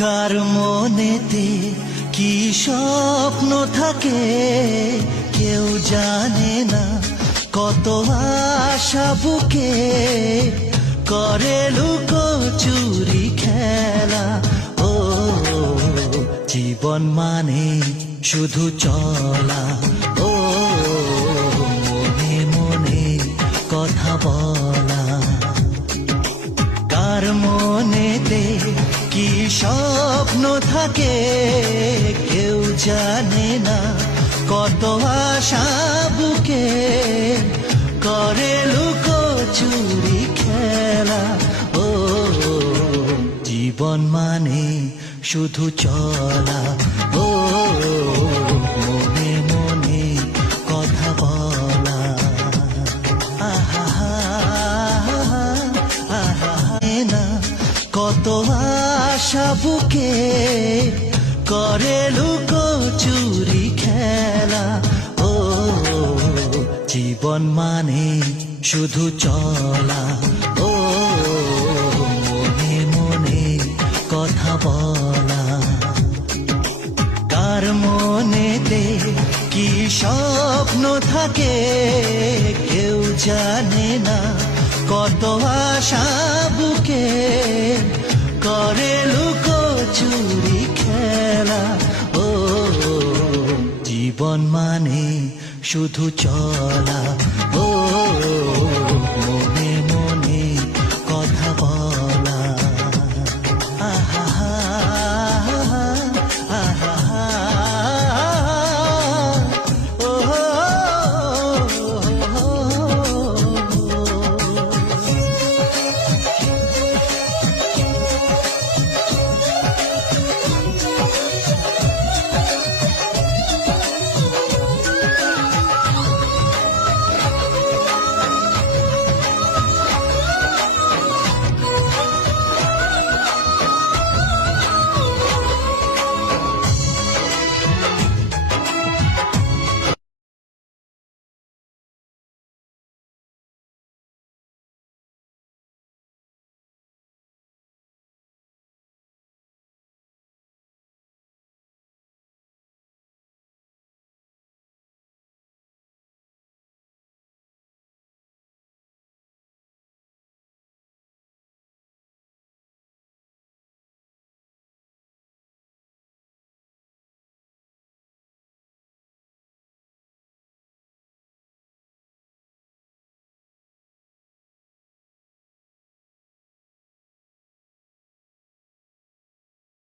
কার মনেতে কি স্বপ্ন থাকে কেউ জানে না, কত আশা বুকে করে লুকোচুরি খেলা। ও জীবন মানে শুধু চলা, ও মনে মনে কথা বলা। কার মনেতে কি স্বপ্ন থাকে কেউ জানে না, কত আশা বুকে করে লুকোচুরি খেলা। ও জীবন মানে শুধু চলা, ও মনে মনে কথা বলা। আহা আহা না, কত আশা বুকে করে লুকোচুরি খেলা। ও জীবন মানে শুধু চলা, ও মনে মনে কথা বলা। কার মনেতে কি স্বপ্ন থাকে কেউ জানে না, কত আশা বুকে করে লুকোচুরি খেলা। ও জীবন মানে শুধু চলা, ও